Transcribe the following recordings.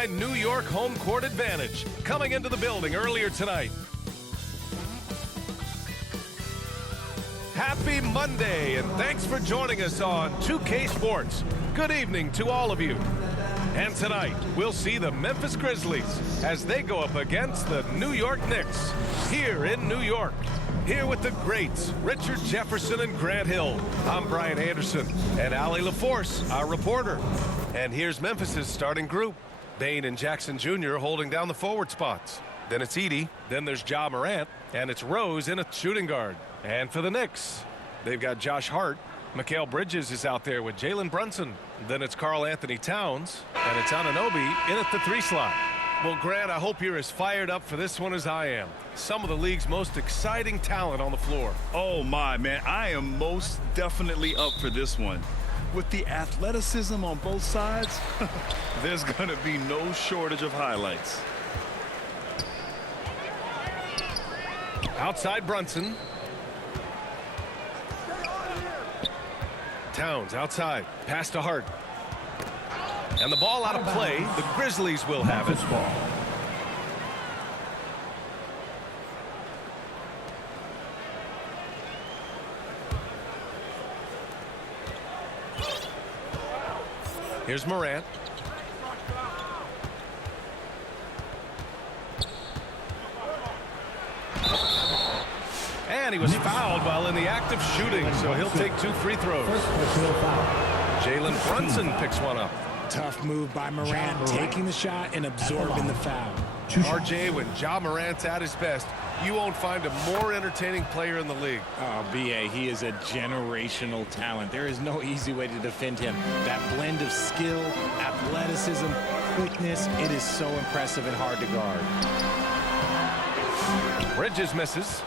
my New York home court advantage coming into the building earlier tonight. Happy Monday, and thanks for joining us on 2K Sports. Good evening to all of you. And tonight, we'll see the Memphis Grizzlies as they go up against the New York Knicks here in New York. Here with the greats, Richard Jefferson and Grant Hill. I'm Brian Anderson, and Allie LaForce, our reporter. And here's Memphis's starting group. Bane and Jackson Jr. holding down the forward spots. Then it's Edey, then there's Ja Morant, and it's Rose in a shooting guard. And for the Knicks, they've got Josh Hart. Mikal Bridges is out there with Jalen Brunson. Then it's Karl Anthony Towns, and it's Anunoby in at the 3 slot. Well, Grant, I hope you're as fired up for this one as I am. Some of the league's most exciting talent on the floor. Oh, my, man. I am most definitely up for this one. With the athleticism on both sides, there's going to be no shortage of highlights. Outside Brunson. Towns outside. Pass to Hart. And the ball out of play. The Grizzlies will have it. Here's Morant. And he was fouled while in the act of shooting, so he'll take 2 free throws. Jalen Brunson picks one up. Tough move by Morant, taking the shot and absorbing the foul. RJ, when Ja Morant's at his best, you won't find a more entertaining player in the league. Oh, B.A., he is a generational talent. There is no easy way to defend him. That blend of skill, athleticism, quickness, it is so impressive and hard to guard. Bridges misses.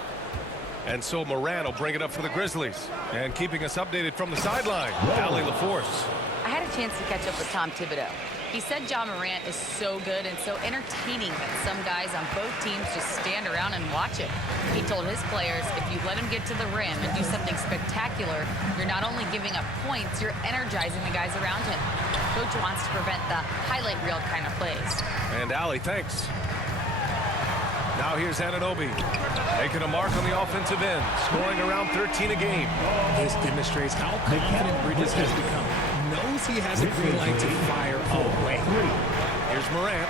And so Morant will bring it up for the Grizzlies. And keeping us updated from the sideline, Allie LaForce. I had a chance to catch up with Tom Thibodeau. He said Ja Morant is so good and so entertaining that some guys on both teams just stand around and watch him. He told his players, if you let him get to the rim and do something spectacular, you're not only giving up points, you're energizing the guys around him. Coach wants to prevent the highlight reel kind of plays. And Allie, thanks. Now here's Anunoby, making a mark on the offensive end, scoring around 13 a game. This demonstrates how confident Bridges has become. Knows he has a green light to fire away. Here's Morant.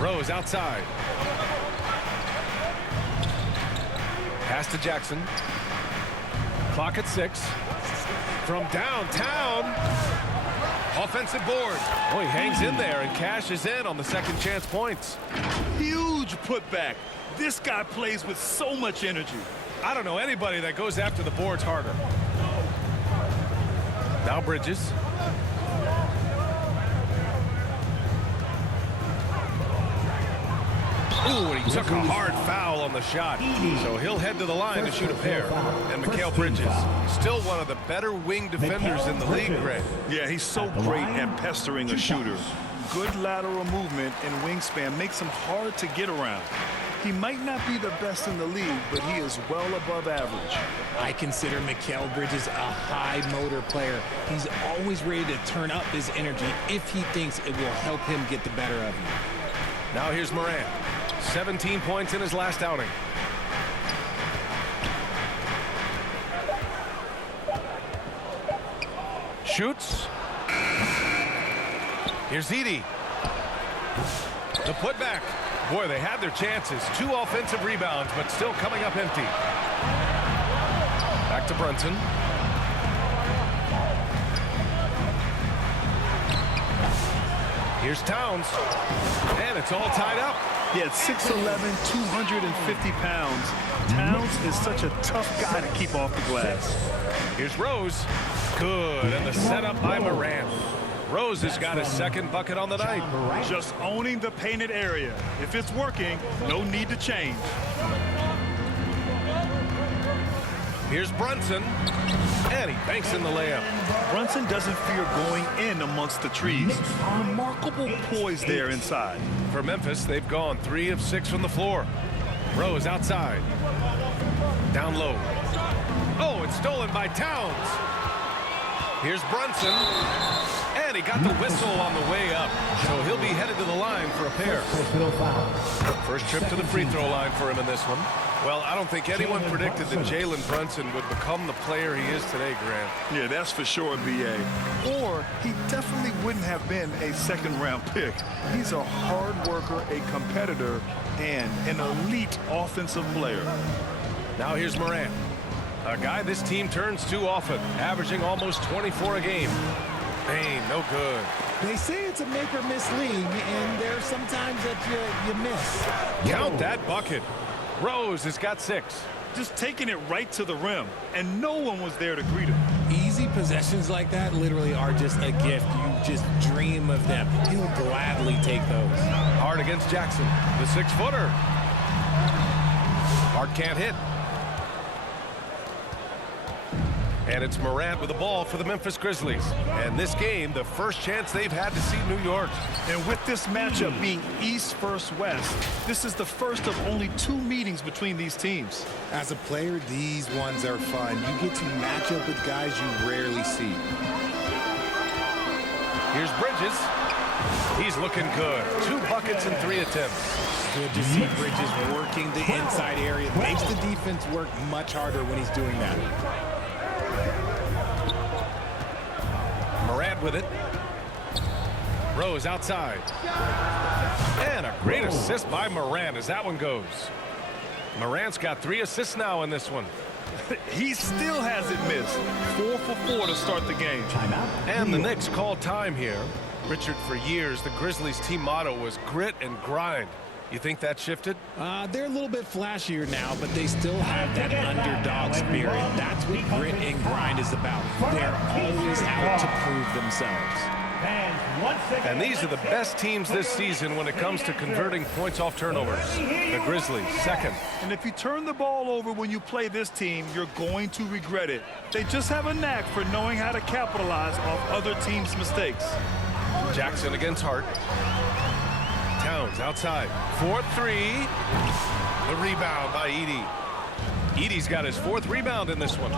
Rose outside. Pass to Jackson. Clock at 6. From downtown. Offensive board. Oh, he hangs in there and cashes in on the second chance points. Huge putback. This guy plays with so much energy. I don't know anybody that goes after the boards harder. Now Bridges. Ooh, and he took a hard foul on the shot. So he'll head to the line to shoot a pair. And Mikal Bridges, still one of the better wing defenders in the league, Greg. Yeah, he's so great at pestering a shooter. Good lateral movement and wingspan makes him hard to get around. He might not be the best in the league, but he is well above average. I consider Mikal Bridges a high motor player. He's always ready to turn up his energy if he thinks it will help him get the better of you. Now here's Morant. 17 points in his last outing. Shoots. Here's Edey. The putback. Boy, they had their chances. 2 offensive rebounds, but still coming up empty. Back to Brunson. Here's Towns. And it's all tied up. Yeah, at 6'11", 250 pounds, Towns is such a tough guy to keep off the glass. Here's Rose. Good, and the setup by Morant. Rose has got his second bucket on the night. Just owning the painted area. If it's working, no need to change. Here's Brunson, and he banks in the layup. Brunson doesn't fear going in amongst the trees. Remarkable poise there inside. For Memphis, they've gone 3 of 6 from the floor. Rose outside. Down low. Oh, it's stolen by Towns. Here's Brunson. And he got the whistle on the way up. So he'll be headed to the line for a pair. First trip to the free throw line for him in this one. Well, I don't think anyone predicted that Jalen Brunson would become the player he is today, Grant. Yeah, that's for sure, B.A. Or he definitely wouldn't have been a second-round pick. He's a hard worker, a competitor, and an elite offensive player. Now here's Morant. A guy this team turns to often, averaging almost 24 a game. Bane, no good. They say it's a make or miss league, and there's sometimes that you miss. Count that bucket. Rose has got 6. Just taking it right to the rim, and no one was there to greet him. Easy possessions like that literally are just a gift. You just dream of them. He'll gladly take those. Hard against Jackson. The 6-footer. Hart can't hit. And it's Morant with the ball for the Memphis Grizzlies. And this game, the first chance they've had to see New York. And with this matchup being East versus West, this is the first of only 2 meetings between these teams. As a player, these ones are fun. You get to match up with guys you rarely see. Here's Bridges. He's looking good. 2 buckets and 3 attempts. Good to see Bridges working the inside area. Makes the defense work much harder when he's doing that. Morant with it. Rose outside. And a great assist by Morant as that one goes. Morant's got 3 assists now in this one. He still hasn't missed. 4 for 4 to start the game. And the Knicks call time here. Richard, for years, the Grizzlies team motto was grit and grind. You think that shifted? They're a little bit flashier now, but they still have that underdog spirit. That's what grit and grind is about. They're always out to prove themselves. And these are the best teams this season when it comes to converting points off turnovers. The Grizzlies, second. And if you turn the ball over when you play this team, you're going to regret it. They just have a knack for knowing how to capitalize off other teams' mistakes. Jackson against Hart. Towns outside. 4-3. The rebound by Edey. Edey's got his 4th rebound in this one.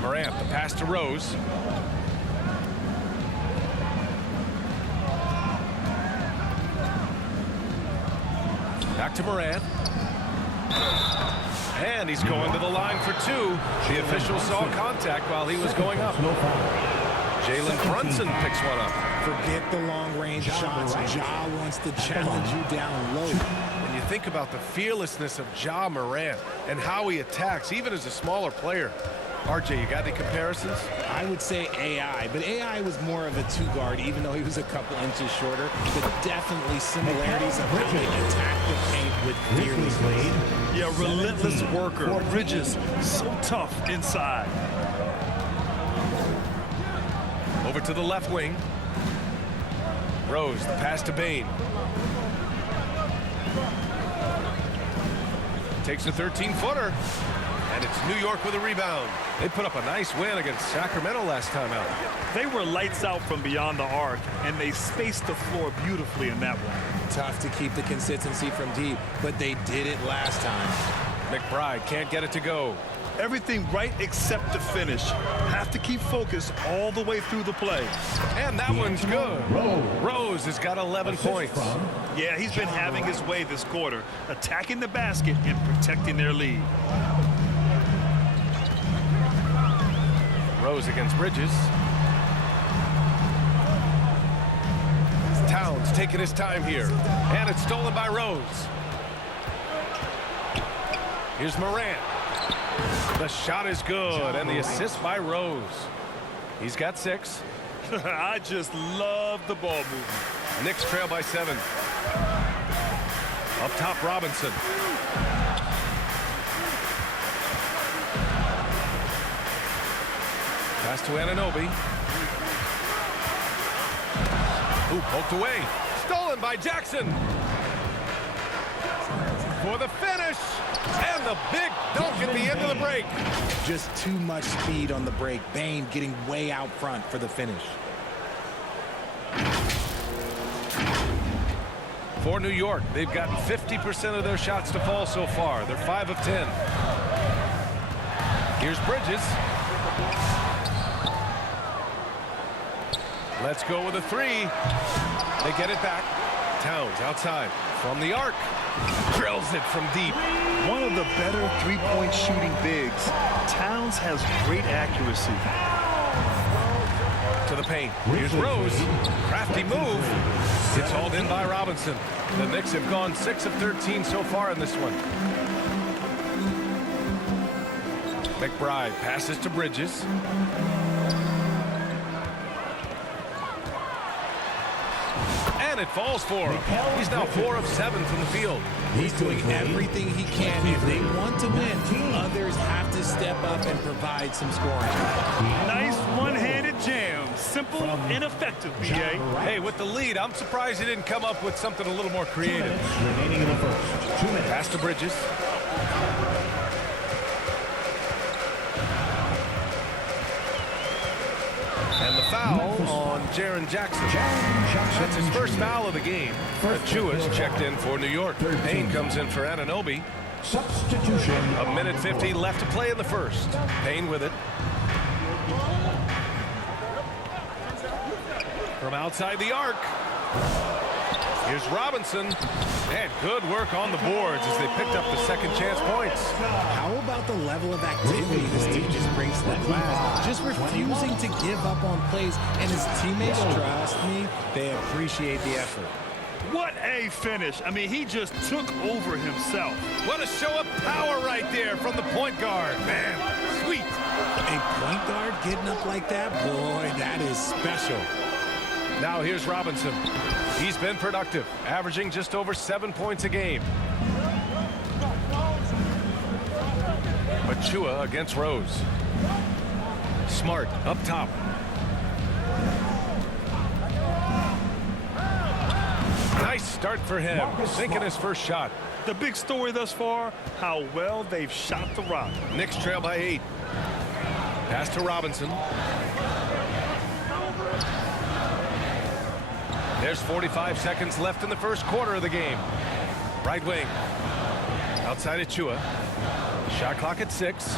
Morant, the pass to Rose. Back to Morant. And he's going to the line for 2. The official saw contact while he was going up. Jalen Brunson picks one up. Forget the long-range shots. Ja wants to challenge you down low. And you think about the fearlessness of Ja Morant and how he attacks, even as a smaller player. RJ, you got any comparisons? I would say AI, but AI was more of a 2-guard, even though he was a couple inches shorter. But definitely similarities of how they attack the paint with fearlessness. Yeah, relentless worker. Bridges, so tough inside. Over to the left wing. Rose, the pass to Bane. Takes a 13-footer. And it's New York with a rebound. They put up a nice win against Sacramento last time out. They were lights out from beyond the arc, and they spaced the floor beautifully in that one. Tough to keep the consistency from deep, but they did it last time. McBride can't get it to go. Everything right except the finish. Have to keep focused all the way through the play. And that one's good. Rose has got 11 points. Yeah, he's been having his way this quarter, attacking the basket and protecting their lead. Rose against Bridges. Towns taking his time here. And it's stolen by Rose. Here's Morant. The shot is good, and the assist by Rose. He's got 6. I just love the ball movement. Knicks trail by 7. Up top, Robinson. Pass to Anunoby. Ooh, poked away. Stolen by Jackson. For the finish. And the big dunk at the end of the break. Just too much speed on the break. Bane getting way out front for the finish. For New York, they've gotten 50% of their shots to fall so far. They're 5 of 10. Here's Bridges. Let's go with a three. They get it back. Towns outside from the arc. Drills it from deep. One of the better three-point shooting bigs. Towns has great accuracy. To the paint. Here's Rose. Crafty move. It's hauled in by Robinson. The Knicks have gone 6 of 13 so far in this one. McBride passes to Bridges. And it falls for him. He's now 4 of 7 from the field. He's doing everything he can. If they want to win, others have to step up and provide some scoring. Nice one-handed jam. Simple and effective, BA. Hey, with the lead, I'm surprised he didn't come up with something a little more creative. Remaining in the first. 2 minutes. Pass to Bridges. And the foul on Jaren Jackson. That's his first foul of the game. Achua's checked in for New York. Payne comes in for Anunoby. Substitution. A minute 50 left to play in the first. Payne with it. From outside the arc. Here's Robinson. And good work on the boards as they picked up the second chance points. How about the level of activity this team just brings to the class? Just refusing to give up on plays, and his teammates, trust me, they appreciate the effort. What a finish. I mean, he just took over himself. What a show of power right there from the point guard. Man, sweet. A point guard getting up like that, boy, that is special. Now here's Robinson. He's been productive, averaging just over 7 points a game. Achua against Rose. Smart up top. Nice start for him, sinking his first shot. The big story thus far, how well they've shot the rock. Knicks trail by 8. Pass to Robinson. There's 45 seconds left in the first quarter of the game. Right wing. Outside Achua. Shot clock at 6.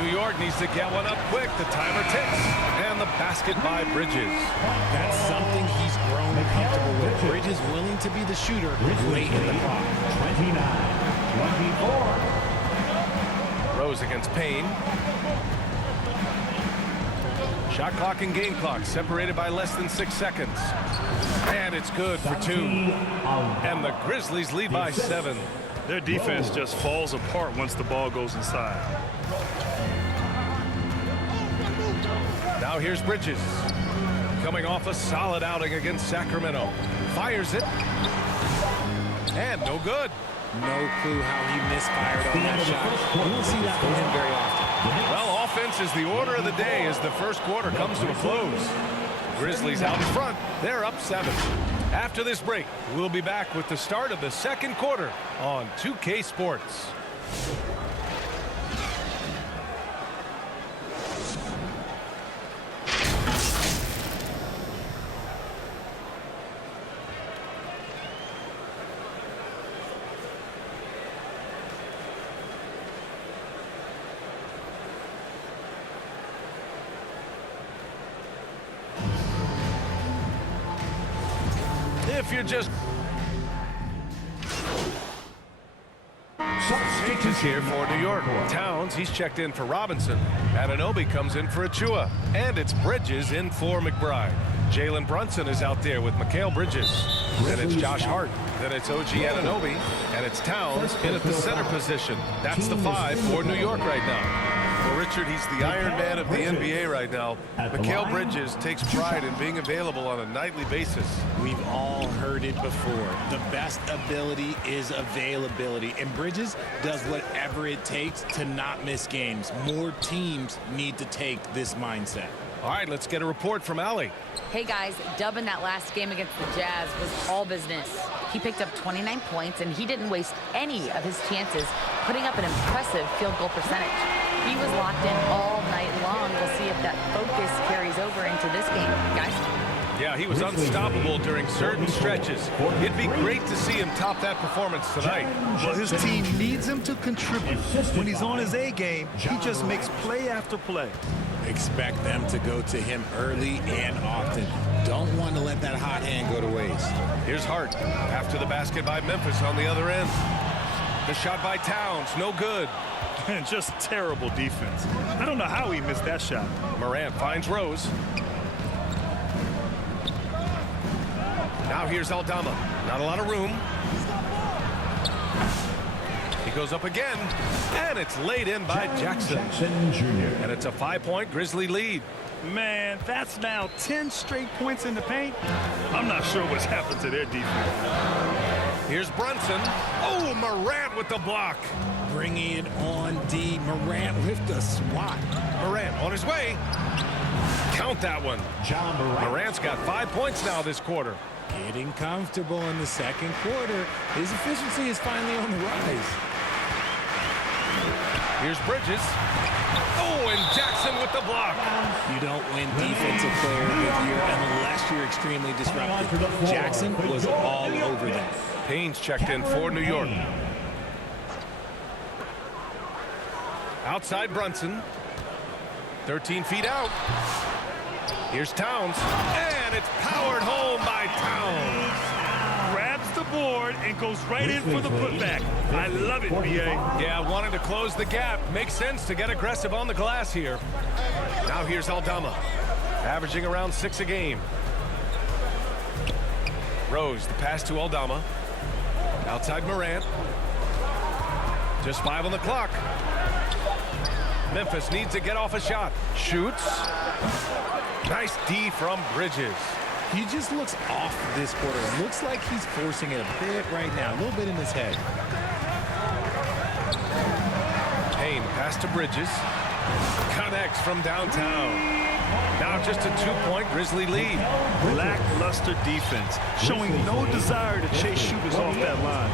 New York needs to get one up quick. The timer ticks. And the basket by Bridges. That's something he's grown comfortable with. Bridges willing to be the shooter late in the clock. 29-24. Rose against Payne. Shot clock and game clock separated by less than 6 seconds. And it's good for 2. And the Grizzlies lead by 7. Their defense just falls apart once the ball goes inside. Now here's Bridges. Coming off a solid outing against Sacramento. Fires it. And no good. No clue how he misfired on that shot. We don't see that from him very often. Well, offense is the order of the day as the first quarter comes to a close. Grizzlies out in front. They're up 7. After this break, we'll be back with the start of the second quarter on 2K Sports. If you're just Substitutes here for New York. Towns, he's checked in for Robinson. Anunoby comes in for Achua. And it's Bridges in for McBride. Jalen Brunson is out there with Mikal Bridges. Then it's Josh Hart. Then it's OG Anunoby. And it's Towns in at the center position. That's the 5 for New York right now. Well, Richard, he's the Iron Man of the NBA right now. Mikal Bridges takes pride in being available on a nightly basis. We've all heard it before. The best ability is availability. And Bridges does whatever it takes to not miss games. More teams need to take this mindset. All right, let's get a report from Allie. Hey, guys, dubbing that last game against the Jazz was all business. He picked up 29 points, and he didn't waste any of his chances, putting up an impressive field goal percentage. He was locked in all night long. We'll see if that focus carries over into this game, guys. Yeah, he was unstoppable during certain stretches. It'd be great to see him top that performance tonight. Well, his team needs him to contribute. When he's on his A game, he just makes play after play. Expect them to go to him early and often. Don't want to let that hot hand go to waste. Here's Hart after the basket by Memphis on the other end. The shot by Towns, no good. Just terrible defense. I don't know how he missed that shot. Morant finds Rose. Now here's Aldama. Not a lot of room. He goes up again, and it's laid in by Jackson. And it's a 5-point Grizzly lead. Man, that's now 10 straight points in the paint. I'm not sure what's happened to their defense. Here's Brunson. Oh, Morant with the block. Bringing it on D. Morant with the swat. Morant on his way. Count that one. Morant's got 5 points now this quarter. Getting comfortable in the second quarter. His efficiency is finally on the rise. Here's Bridges. Oh, and Jackson with the block. You don't win defensive player of the year unless you're extremely disruptive. Jackson was all over that. Payne's checked in for New York. Outside Brunson. 13 feet out. Here's Towns. And it's powered home by Towns. Grabs the board and goes right in for the putback. I love it, B.A. Yeah, wanting to close the gap. Makes sense to get aggressive on the glass here. Now here's Aldama. Averaging around 6 a game. Rose, the pass to Aldama. Outside Morant. Just 5 on the clock. Memphis needs to get off a shot. Shoots. Nice D from Bridges. He just looks off this quarter. Looks like he's forcing it a bit right now. A little bit in his head. Payne pass to Bridges. Connects from downtown. Now just a 2-point Grizzly lead. Lackluster defense, showing no desire to chase shooters off that line.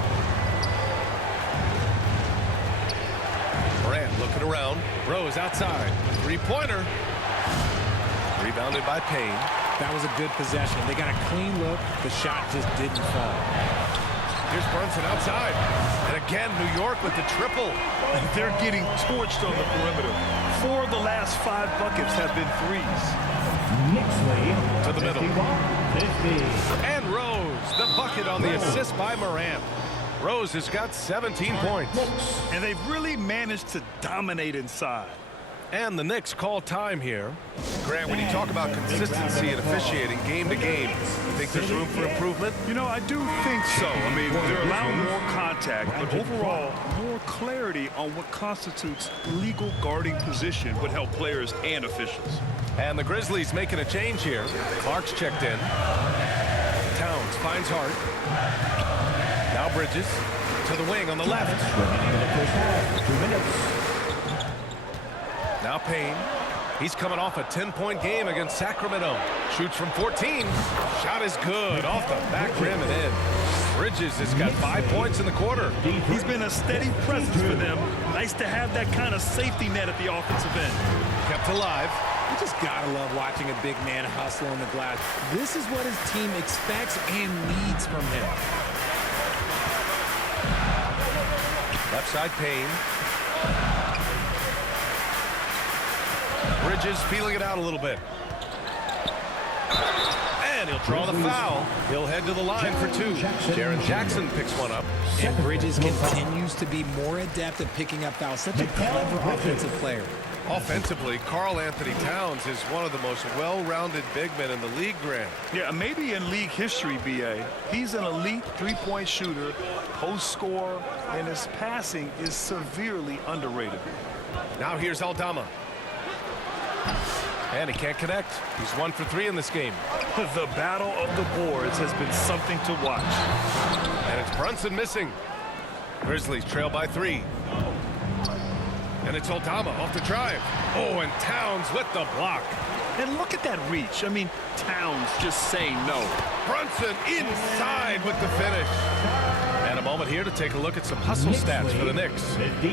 Morant looking around. Rose outside. 3-pointer. Rebounded by Payne. That was a good possession. They got a clean look. The shot just didn't fall. Here's Brunson outside. And again, New York with the triple. They're getting torched on the perimeter. 4 of the last 5 buckets have been threes. To the middle. And Rose, the bucket on the assist by Morant. Rose has got 17 points. And they've really managed to dominate inside. And the Knicks call time here. Grant, when you talk about consistency and officiating game to game, you think there's room for improvement? You know, I do think so. I mean, they're allowing more contact, but overall, more clarity on what constitutes legal guarding position would help players and officials. And the Grizzlies making a change here. Clark's checked in. Towns finds Hart. Now Bridges to the wing on the left. 2 minutes. Now Payne. He's coming off a 10-point game against Sacramento. Shoots from 14. Shot is good. Off the back rim and in. Bridges has got 5 points in the quarter. He's been a steady presence for them. Nice to have that kind of safety net at the offensive end. Kept alive. You just gotta love watching a big man hustle on the glass. This is what his team expects and needs from him. Left side Payne. Bridges feeling it out a little bit. And he'll draw the foul. He'll head to the line for 2. Jaren Jackson picks one up. And Bridges continues to be more adept at picking up fouls. Such a clever offensive player. Offensively, Karl Anthony Towns is one of the most well-rounded big men in the league, Grant. Yeah, maybe in league history, B.A. He's an elite 3-point shooter, post scorer, and his passing is severely underrated. Now here's Aldama. And he can't connect. He's 1 for 3 in this game. The battle of the boards has been something to watch. And it's Brunson missing. Grizzlies trail by 3. And it's Aldama off the drive. Oh, and Towns with the block. And look at that reach. I mean, Towns just saying no. Brunson inside with the finish. And a moment here to take a look at some hustle stats for the Knicks.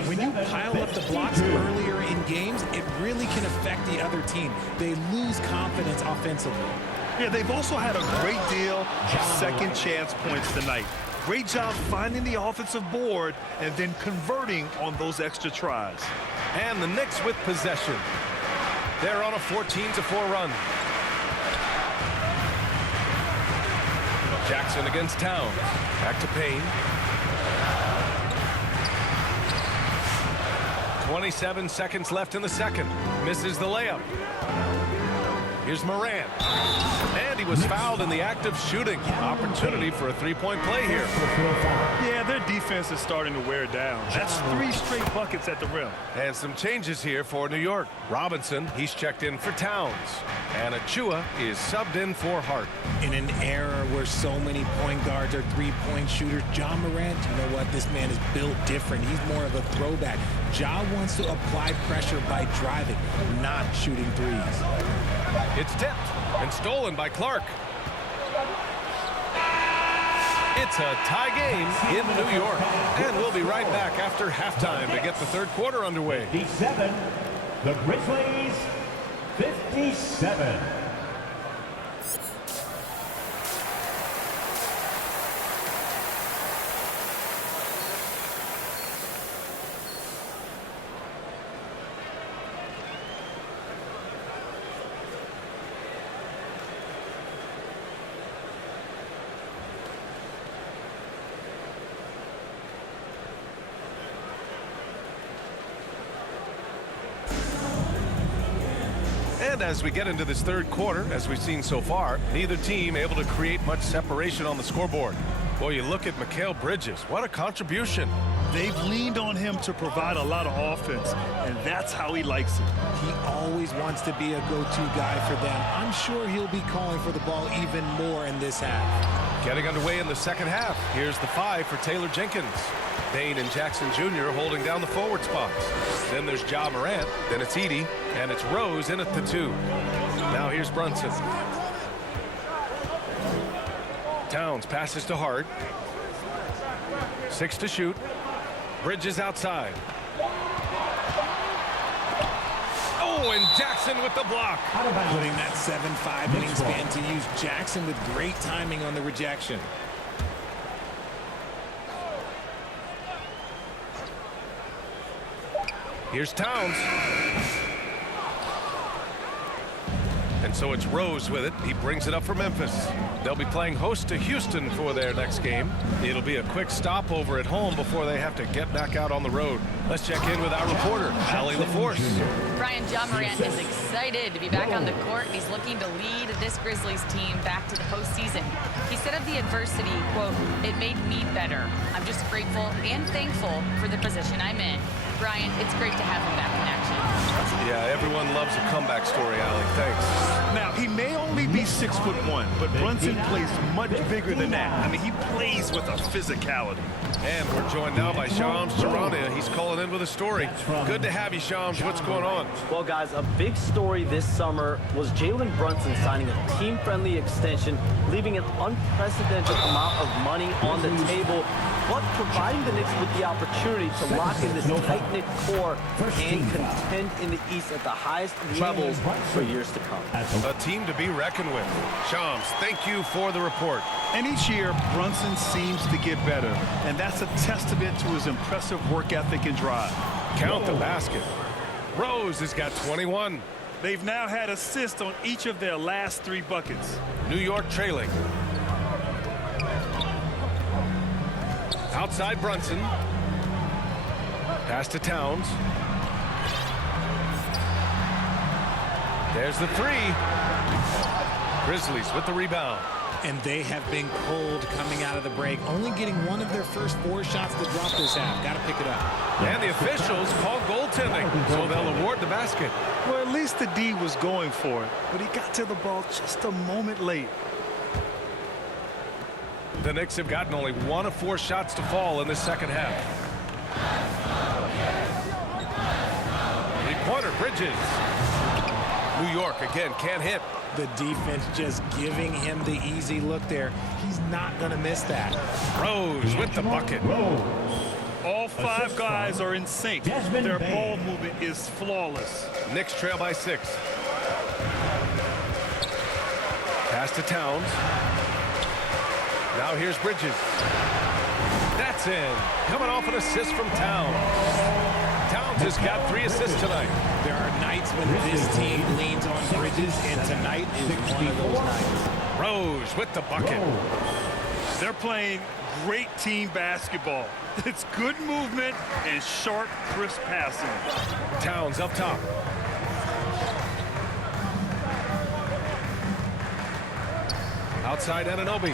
When you pile up the blocks earlier in games, it really can affect the other team. They lose confidence offensively. Yeah, they've also had a great deal of second chance points tonight. Great job finding the offensive board and then converting on those extra tries. And the Knicks with possession. They're on a 14-4 run. Jackson against Towns. Back to Payne. 27 seconds left in the second. Misses the layup. Here's Morant. And he was fouled in the act of shooting. Opportunity for a three-point play here. Yeah, their defense is starting to wear down. That's 3 straight buckets at the rim. And some changes here for New York. Robinson, he's checked in for Towns. And Achua is subbed in for Hart. In an era where so many point guards are three-point shooters, Ja Morant, you know what? This man is built different. He's more of a throwback. Ja wants to apply pressure by driving, not shooting threes. It's tipped and stolen by Clark. It's a tie game in New York. And we'll be right back after halftime to get the third quarter underway. 57, the Grizzlies, 57. And as we get into this third quarter, as we've seen so far, neither team able to create much separation on the scoreboard. Boy, you look at Mikal Bridges. What a contribution. They've leaned on him to provide a lot of offense, and that's how he likes it. He always wants to be a go-to guy for them. I'm sure he'll be calling for the ball even more in this half. Getting underway in the second half. Here's the 5 for Taylor Jenkins. Payne and Jackson Jr. holding down the forward spots. Then there's Ja Morant, then it's Edey, and it's Rose in at the 2. Now here's Brunson. Towns passes to Hart. 6 to shoot. Bridges outside. Oh, and Jackson with the block. Putting that 7'5" wingspan to use. Jackson with great timing on the rejection. Here's Towns. And so it's Rose with it. He brings it up for Memphis. They'll be playing host to Houston for their next game. It'll be a quick stopover at home before they have to get back out on the road. Let's check in with our reporter, Allie LaForce. Brian, Ja Morant is excited to be back on the court, and he's looking to lead this Grizzlies team back to the postseason. He said of the adversity, quote, "It made me better. I'm just grateful and thankful for the position I'm in." Brian, it's great to have him back in action. Yeah, everyone loves a comeback story, Allie. Thanks. Now, he may only be 6'1", but Brunson plays much bigger than that. I mean, he plays with a physicality. And we're joined now by Shams Charania. He's calling in with a story. Good to have you, Shams. What's going on? Well, guys, a big story this summer was Jalen Brunson signing a team-friendly extension, leaving an unprecedented amount of money on the table, but providing the Knicks with the opportunity to lock in this tight-knit core and contend in the East at the highest levels for years to come. A team to be reckoned with. Shams, thank you for the report. And each year, Brunson seems to get better, and that's a testament to his impressive work ethic and drive. Count the basket. Rose has got 21. They've now had assists on each of their last 3 buckets. New York trailing. Outside Brunson. Pass to Towns. There's the 3. Grizzlies with the rebound. And they have been cold coming out of the break, only getting one of their first 4 shots to drop this half. Got to pick it up. And the officials call goaltending, so they'll award the basket. Well, at least the D was going for it, but he got to the ball just a moment late. The Knicks have gotten only 1 of 4 shots to fall in this second half. Three-pointer, Bridges. New York again can't hit. The defense just giving him the easy look there. He's not going to miss that. Rose with the bucket. All 5 guys are in sync. Their ball movement is flawless. Knicks trail by 6. Pass Pass to Towns. Now here's Bridges. That's in. Coming off an assist from Towns. Towns has got 3 assists tonight. There are nights when this team leans on Bridges, and tonight is one of those nights. Rose with the bucket. They're playing great team basketball. It's good movement and sharp, crisp passing. Towns up top. Outside Anunoby.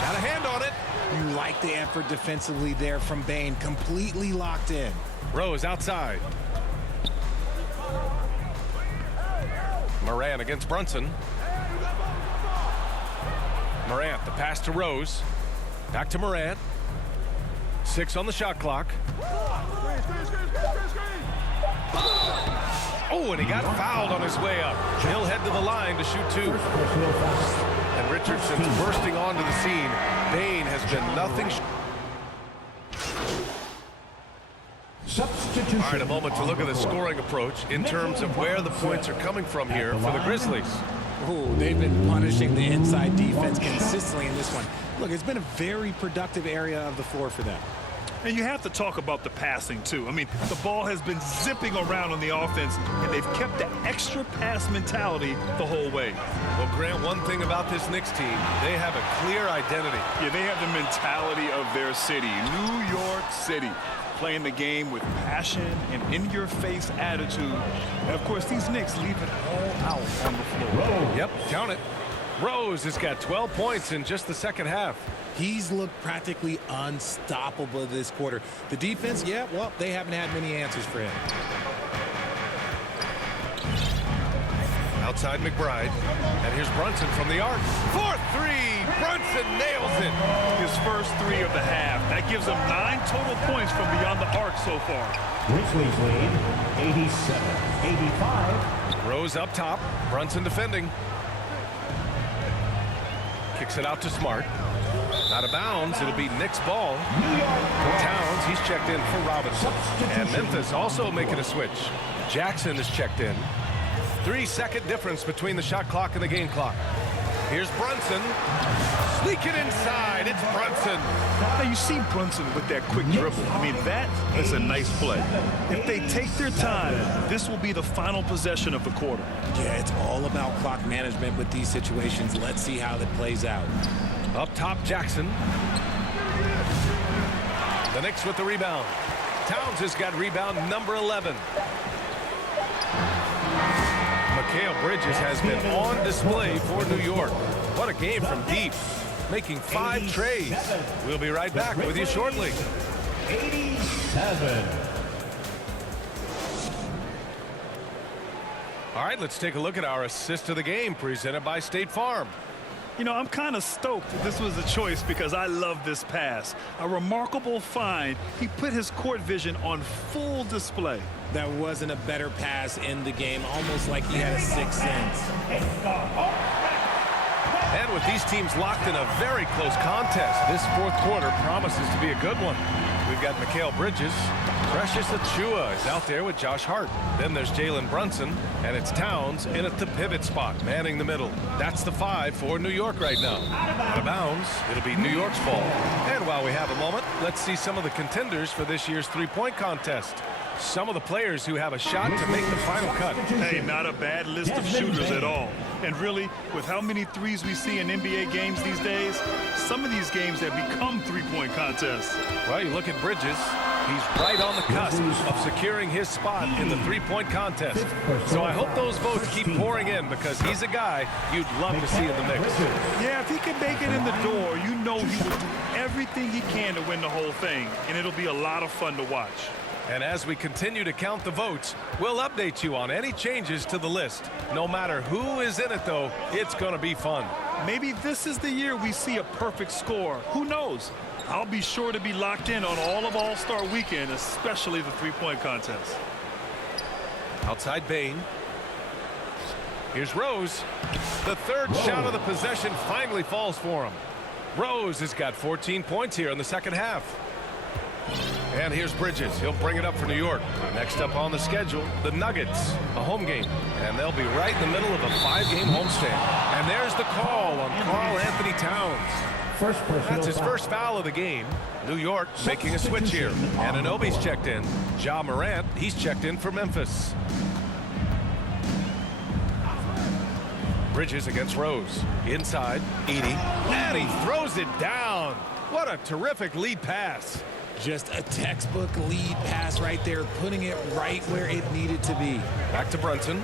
Got a hand on it. You like the effort defensively there from Bane. Completely locked in. Rose outside. Morant against Brunson. Morant, the pass to Rose. Back to Morant. 6 on the shot clock. Oh, and he got fouled on his way up. He'll head to the line to shoot 2. And Richardson's bursting onto the scene. Bane has been nothing. All right, a moment to look at the scoring approach in terms of where the points are coming from here for the Grizzlies. Oh, they've been punishing the inside defense consistently in this one. Look, it's been a very productive area of the floor for them. And you have to talk about the passing, too. I mean, the ball has been zipping around on the offense, and they've kept the extra pass mentality the whole way. Well, Grant, one thing about this Knicks team, they have a clear identity. Yeah, they have the mentality of their city, New York City, playing the game with passion and in-your-face attitude. And, of course, these Knicks leave it all out on the floor. Yep, count it. Rose has got 12 points in just the second half. He's looked practically unstoppable this quarter. The defense, yeah, well, they haven't had many answers for him. Outside McBride. And here's Brunson from the arc. 4-3. Brunson nails it. His first 3 of the half. That gives him 9 total points from beyond the arc so far. Grizzlies lead 87-85. Rose up top. Brunson defending. Kicks it out to Smart. Out of bounds. It'll be Knicks ball. Towns, he's checked in for Robinson. And Memphis also making a switch. Jackson is checked in. 3-second difference between the shot clock and the game clock. Here's Brunson. Sneak it inside. It's Brunson. Now you see Brunson with that quick dribble. I mean, that is a nice play. If they take their time, this will be the final possession of the quarter. Yeah, it's all about clock management with these situations. Let's see how that plays out. Up top, Jackson. The Knicks with the rebound. Towns has got rebound number 11. Mikal Bridges has been on display for New York. What a game from deep, making 5 trades. We'll be right back with you shortly. 87. All right, let's take a look at our assist of the game presented by State Farm. You know, I'm kind of stoked that this was a choice because I love this pass. A remarkable find. He put his court vision on full display. That wasn't a better pass in the game, almost like he had a 6th sense. And with these teams locked in a very close contest, this 4th quarter promises to be a good one. We've got Mikal Bridges. Precious Achiuwa is out there with Josh Hart. Then there's Jalen Brunson, and it's Towns in at the pivot spot, manning the middle. That's the 5 for New York right now. Out of bounds, it'll be New York's ball. And while we have a moment, let's see some of the contenders for this year's 3-point contest. Some of the players who have a shot to make the final cut. Hey, not a bad list of shooters at all. And really, with how many threes we see in NBA games these days, some of these games have become 3-point contests. Well, you look at Bridges. He's right on the cusp of securing his spot in the 3-point contest. So I hope those votes keep pouring in because he's a guy you'd love to see in the mix. Yeah, if he can make it in the door, you know he will do everything he can to win the whole thing. And it'll be a lot of fun to watch. And as we continue to count the votes, we'll update you on any changes to the list. No matter who is in it, though, it's going to be fun. Maybe this is the year we see a perfect score. Who knows? I'll be sure to be locked in on all of All-Star Weekend, especially the 3-point contest. Outside Bane. Here's Rose. The 3rd shot of the possession finally falls for him. Rose has got 14 points here in the second half. And here's Bridges. He'll bring it up for New York. Next up on the schedule, the Nuggets, a home game. And they'll be right in the middle of a 5-game homestand. And there's the call on Karl Anthony Towns. That's his first foul of the game. New York making a switch here. Anunoby's checked in. Ja Morant, he's checked in for Memphis. Bridges against Rose. Inside, Edie. And he throws it down. What a terrific lead pass. Just a textbook lead pass right there, putting it right where it needed to be. Back to Brunson.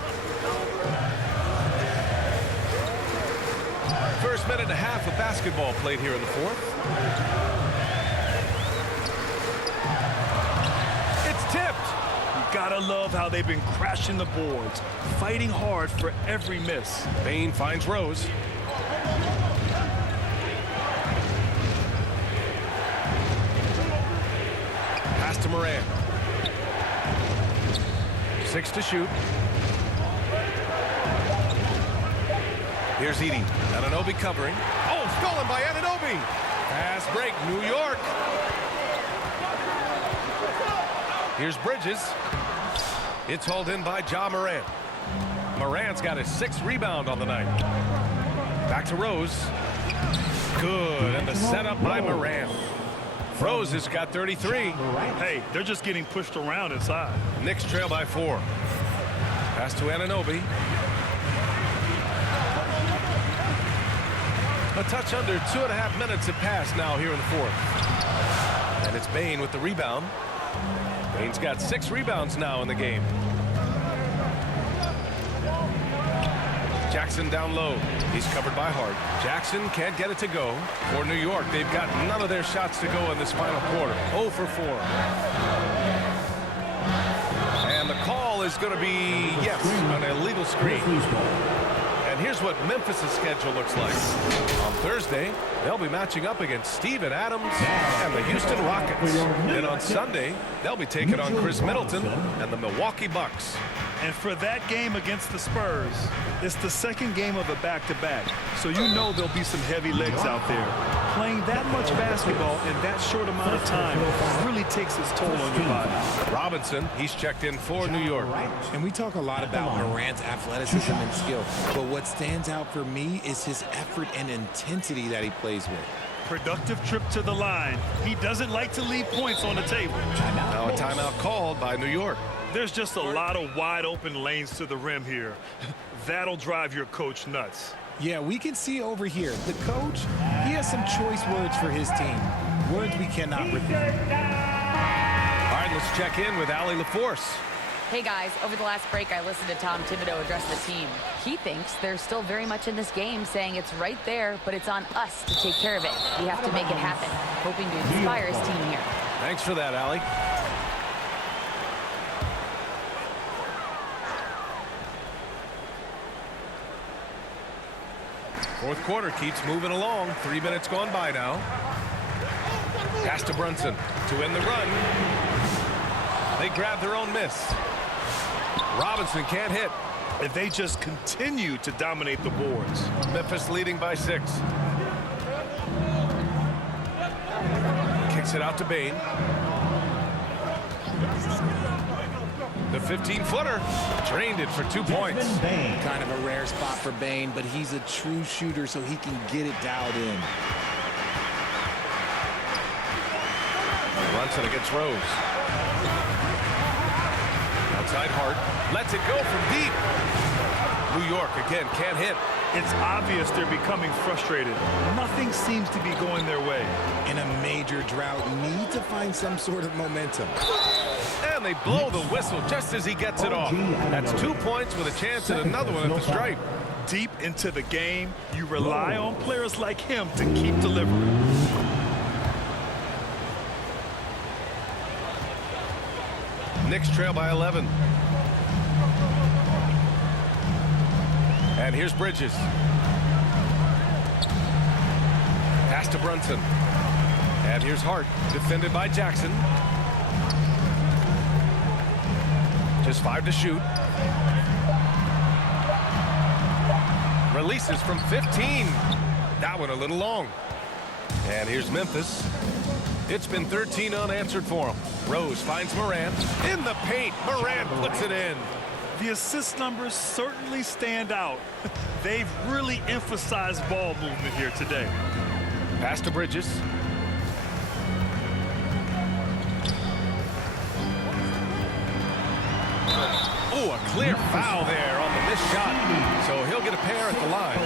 First minute and a half of basketball played here in the fourth. It's tipped. You gotta love how they've been crashing the boards, fighting hard for every miss. Bane finds Rose. Pass to Morant. 6 to shoot. Here's Edie. Anunoby covering. Oh, stolen by Anunoby. Fast break, New York. Here's Bridges. It's hauled in by Ja Morant. Morant's got his 6th rebound on the night. Back to Rose. Good, and the setup by Morant. Rose has got 33. Hey, they're just getting pushed around inside. Knicks trail by 4. Pass to Anunoby. A touch under 2.5 minutes have passed now here in the fourth. And it's Bane with the rebound. Bane's got 6 rebounds now in the game. Jackson down low. He's covered by Hart. Jackson can't get it to go. For New York, they've got none of their shots to go in this final quarter. 0 for 4. And the call is going to be, yes, an illegal screen. And here's what Memphis' schedule looks like. On Thursday, they'll be matching up against Steven Adams and the Houston Rockets. And on Sunday, they'll be taking on Chris Middleton and the Milwaukee Bucks. And for that game against the Spurs, it's the second game of a back-to-back. So you know there'll be some heavy legs out there. Playing that much basketball in that short amount of time really takes its toll on your body. Robinson, he's checked in for New York. And we talk a lot about Morant's athleticism and skill. But what stands out for me is his effort and intensity that he plays with. Productive trip to the line. He doesn't like to leave points on the table. Now a timeout called by New York. There's just a lot of wide open lanes to the rim here. That'll drive your coach nuts. Yeah, we can see over here. The coach, he has some choice words for his team. Words we cannot repeat. All right, let's check in with Allie LaForce. Hey guys, over the last break I listened to Tom Thibodeau address the team. He thinks they're still very much in this game, saying it's right there, but it's on us to take care of it. We have to make it happen. Hoping to inspire his team here. Thanks for that, Allie. Fourth quarter keeps moving along. 3 minutes gone by now. Pass to Brunson to end the run. They grab their own miss. Robinson can't hit. If they just continue to dominate the boards. Memphis leading by 6. Kicks it out to Bane. The 15-footer drained it for 2 points. Kind of a rare spot for Bane, but he's a true shooter, so he can get it dialed in. Brunson against Rose. Outside Hart. Lets it go from deep. New York again can't hit. It's obvious they're becoming frustrated. Nothing seems to be going their way. In a major drought, need to find some sort of momentum. And they blow the whistle just as he gets it off. That's 2 points with a chance at another one at the stripe. Deep into the game, you rely on players like him to keep delivering. Knicks trail by 11. And here's Bridges. Pass to Brunson. And here's Hart, defended by Jackson. Just 5 to shoot. Releases from 15. That one a little long. And here's Memphis. It's been 13 unanswered for him. Rose finds Morant in the paint. Morant puts it in. The assist numbers certainly stand out. They've really emphasized ball movement here today. Pass to Bridges. Oh, a clear foul there on the missed shot. So he'll get a pair at the line.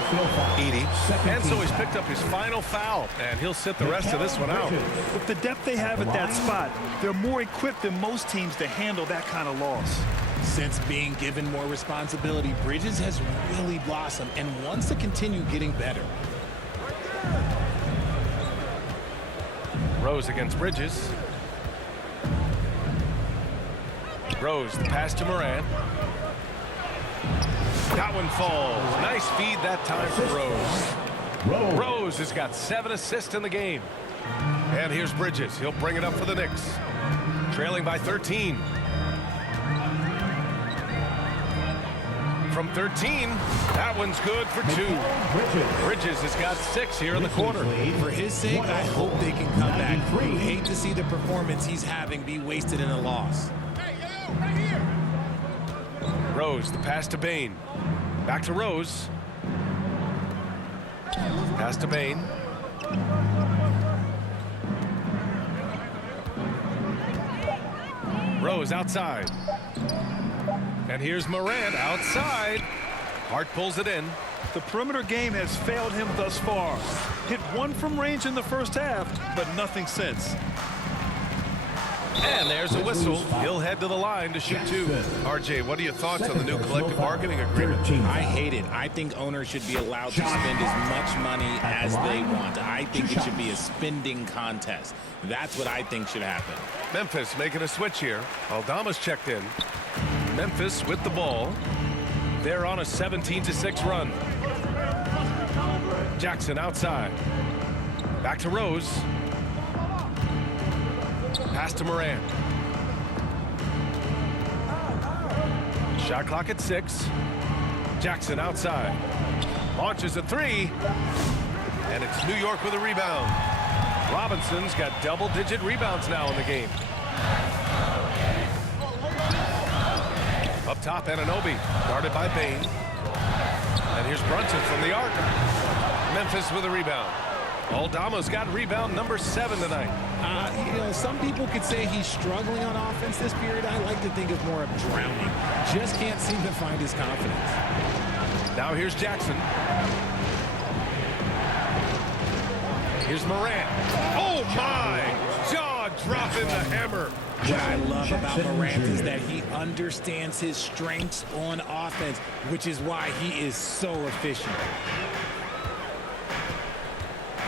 Edie. And so he's picked up his final foul, and he'll sit the rest of this one out. With the depth they have at that spot, they're more equipped than most teams to handle that kind of loss. Since being given more responsibility, Bridges has really blossomed and wants to continue getting better. Rose against Bridges. Rose, the pass to Morant. That one falls. Nice feed that time for Rose. Rose has got 7 assists in the game. And here's Bridges. He'll bring it up for the Knicks. Trailing by 13. From 13, that one's good for 2. Bridges has got 6 here in the quarter. For his sake, I hope they can come back. You hate to see the performance he's having be wasted in a loss. Rose, the pass to Bain. Back to Rose. Pass to Bain. Rose outside. And here's Morant outside. Hart pulls it in. The perimeter game has failed him thus far. Hit 1 from range in the first half, but nothing since. And there's a whistle. He'll head to the line to shoot 2. RJ, what are your thoughts on the new collective bargaining agreement? I hate it. I think owners should be allowed to spend as much money as they want. I think it should be a spending contest. That's what I think should happen. Memphis making a switch here. Aldama's checked in. Memphis with the ball. They're on a 17-6 run. Jackson outside. Back to Rose. Pass to Morant. Shot clock at 6. Jackson outside. Launches a 3. And it's New York with a rebound. Robinson's got double-digit rebounds now in the game. Up top, Anunoby, guarded by Bain. And here's Brunson from the arc. Memphis with a rebound. Aldama's got rebound number 7 tonight. You know, some people could say he's struggling on offense this period. I like to think of more of drowning. Just can't seem to find his confidence. Now here's Jackson. Here's Morant. Oh my! Jaw dropping the hammer. What I love about Morant is that he understands his strengths on offense, which is why he is so efficient.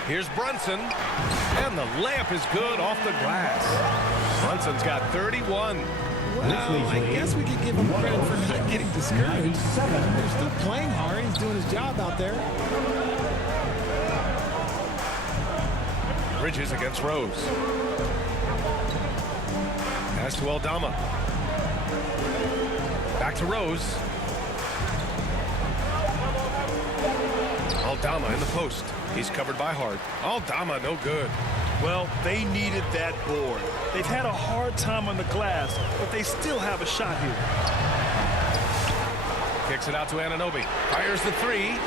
Here's Brunson, and the layup is good off the glass. Brunson's got 31. Well, I guess we could give him credit for not getting discouraged. They're still playing hard. He's doing his job out there. Bridges against Rose. Pass to Aldama. Back to Rose. Aldama in the post. He's covered by Hart. Aldama no good. Well, they needed that board. They've had a hard time on the glass, but they still have a shot here. Kicks it out to Anunoby. Fires the 3.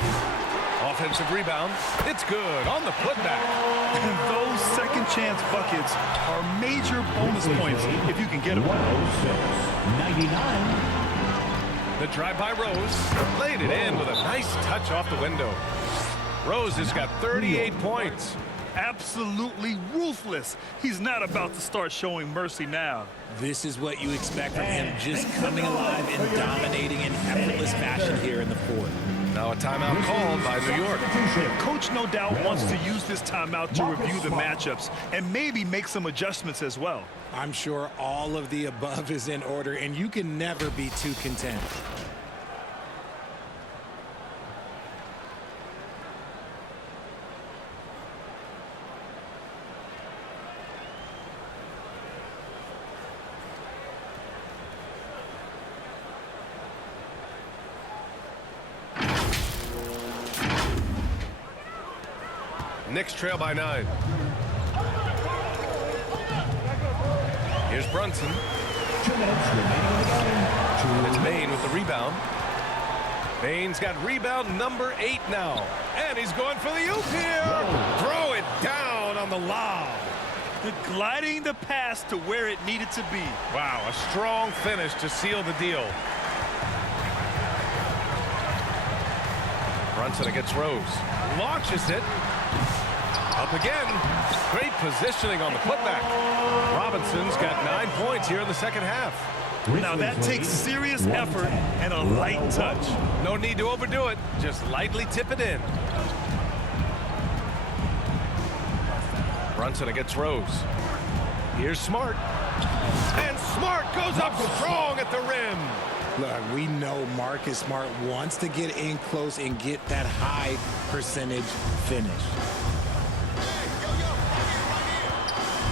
Offensive rebound. It's good on the putback. And those second chance buckets are major bonus points if you can get them. 99. The drive by Rose. Laid it in with a nice touch off the window. Rose has got 38 points. Absolutely ruthless. He's not about to start showing mercy now. This is what you expect from him, just coming alive and dominating in effortless fashion here in the fourth. Now a timeout called by New York. Coach no doubt wants to use this timeout to review the matchups and maybe make some adjustments as well. I'm sure all of the above is in order, and you can never be too content. Knicks trail by 9. Here's Brunson. 2 minutes remaining in the game. It's Bain with the rebound. Bain's got rebound number 8 now. And he's going for the oop here. Throw it down on the lob. Gliding the pass to where it needed to be. Wow, a strong finish to seal the deal. Brunson against Rose. Launches it. Up again. Great positioning on the putback. Robinson's got 9 points here in the second half. Now that takes serious effort and a light touch. No need to overdo it. Just lightly tip it in. Brunson against Rose. Here's Smart. And Smart goes up strong at the rim. Look, we know Marcus Smart wants to get in close and get that high percentage finish.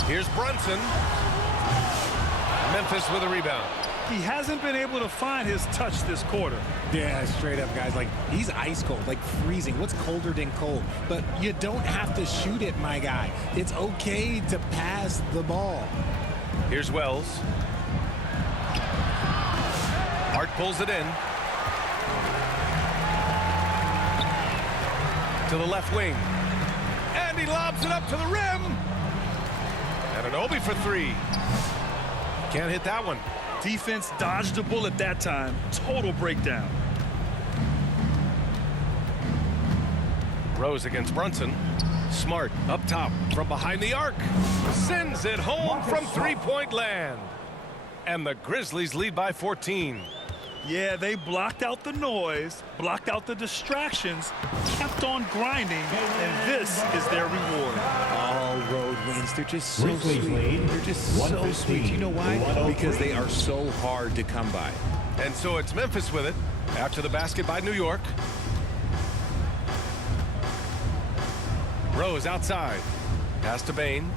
Here's Brunson. Memphis with a rebound. He hasn't been able to find his touch this quarter. Yeah, straight up, guys. Like, he's ice cold, like freezing. What's colder than cold? But you don't have to shoot it, my guy. It's okay to pass the ball. Here's Wells. Hart pulls it in. To the left wing. And he lobs it up to the rim. And an Obi for 3. Can't hit that one. Defense dodged a bullet that time. Total breakdown. Rose against Brunson. Smart up top from behind the arc. Sends it home from three-point land. And the Grizzlies lead by 14. Yeah, they blocked out the noise, blocked out the distractions, kept on grinding, and this is their reward. All road wins. They're just so Grizzlies sweet. lead, They're just so 115, sweet. You know why? 103. Because they are so hard to come by. And so it's Memphis with it after the basket by New York. Rose outside. Pass to Bain.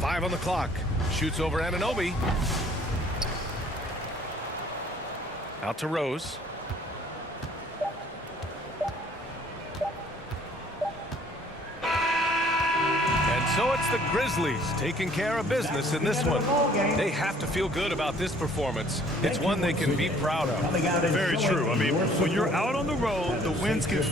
5 on the clock. Shoots over Anunoby. Out to Rose. And so it's the Grizzlies taking care of business in this one. They have to feel good about this performance. It's one they can be proud of. Very true. I mean, when you're out on the road, the wins can